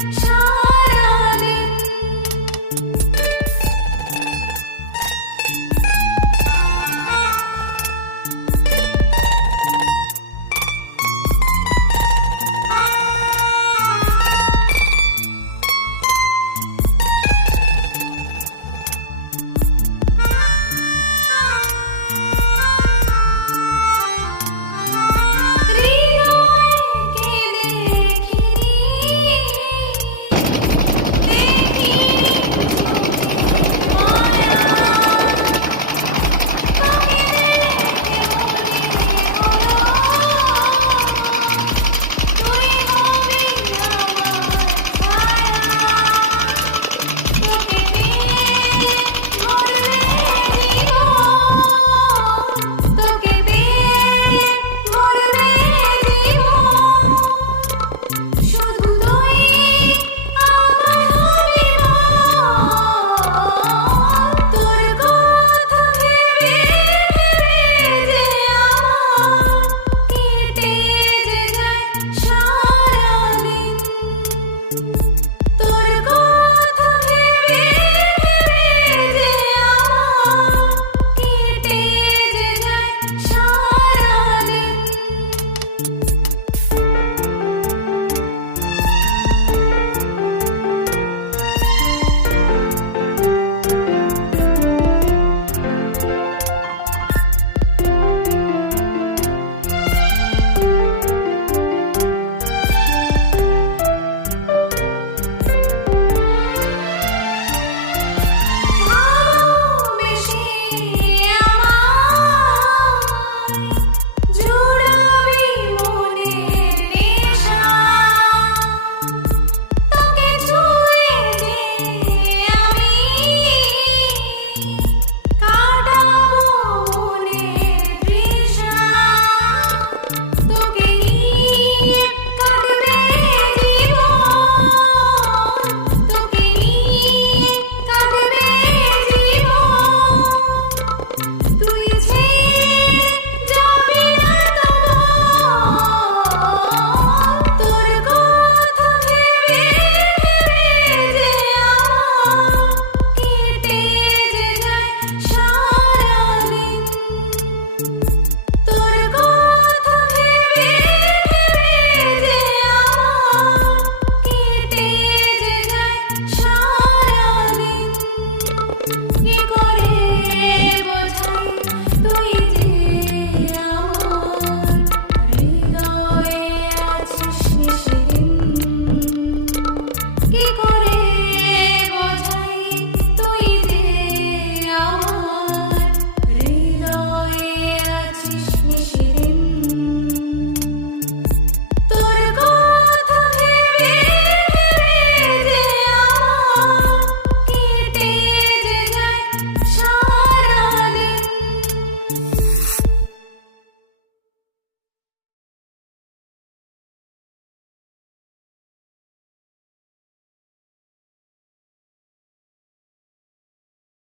Shine